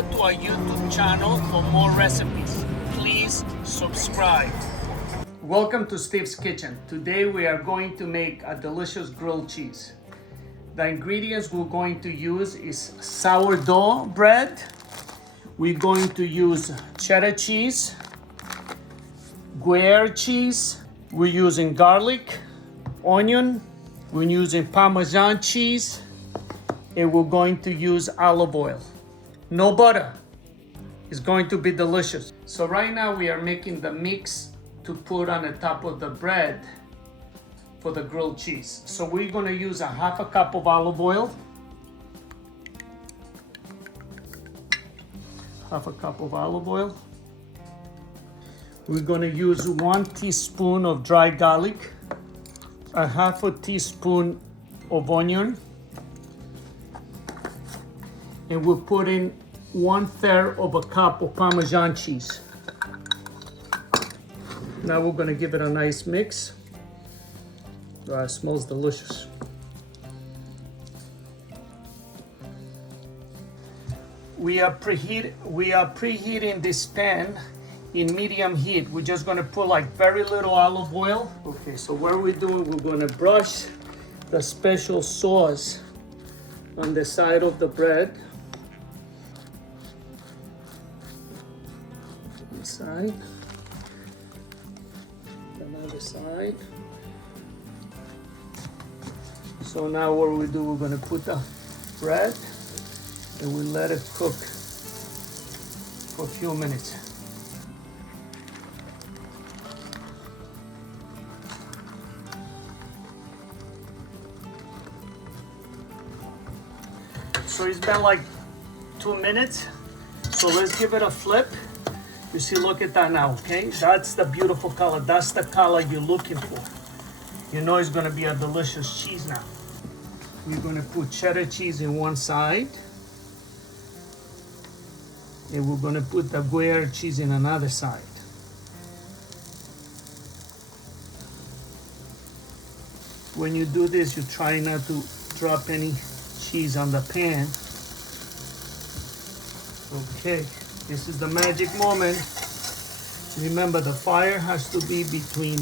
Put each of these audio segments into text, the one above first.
go to our YouTube channel for more recipes. Please subscribe. Welcome to Steve's Kitchen. Today we are going to make a delicious grilled cheese. The ingredients we're going to use is sourdough bread. We're going to use cheddar cheese, Gruyere cheese. We're using garlic, onion. We're using parmesan cheese. And we're going to use olive oil. No butter. It's going to be delicious. So right now we are making the mix to put on the top of the bread for the grilled cheese. So we're going to use a half a cup of olive oil. Half a cup of olive oil. We're going to use 1 teaspoon of dry garlic, a half a teaspoon of onion, and we'll put in 1/3 of a cup of parmesan cheese. Now we're going to give it a nice mix. It smells delicious. We are preheating this pan in medium heat. We're just going to put like very little olive oil. Okay, so what we're doing, we're going to brush the special sauce on the side of the bread. One side, another side. So now what we do, we're going to put the bread and we let it cook for a few minutes. So it's been like 2 minutes. So let's give it a flip. You see, look at that now, okay? That's the beautiful color. That's the color you're looking for. You know it's gonna be a delicious cheese now. We're gonna put cheddar cheese in one side. And we're gonna put the Gruyere cheese in another side. When you do this, you try not to drop any cheese on the pan. Okay, this is the magic moment. Remember, the fire has to be between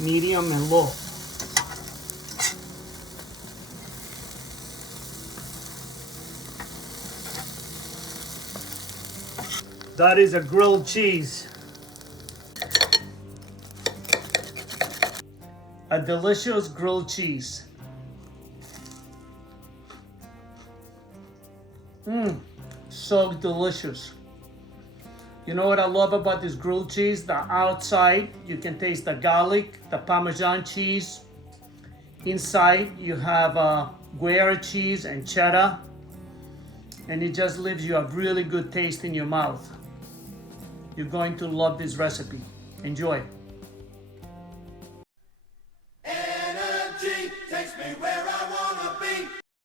medium and low. That is a grilled cheese. A delicious grilled cheese. So delicious. You know what I love about this grilled cheese? The outside, you can taste the garlic, the parmesan cheese. Inside, you have Gruyere cheese and cheddar. And it just leaves you a really good taste in your mouth. You're going to love this recipe. Enjoy.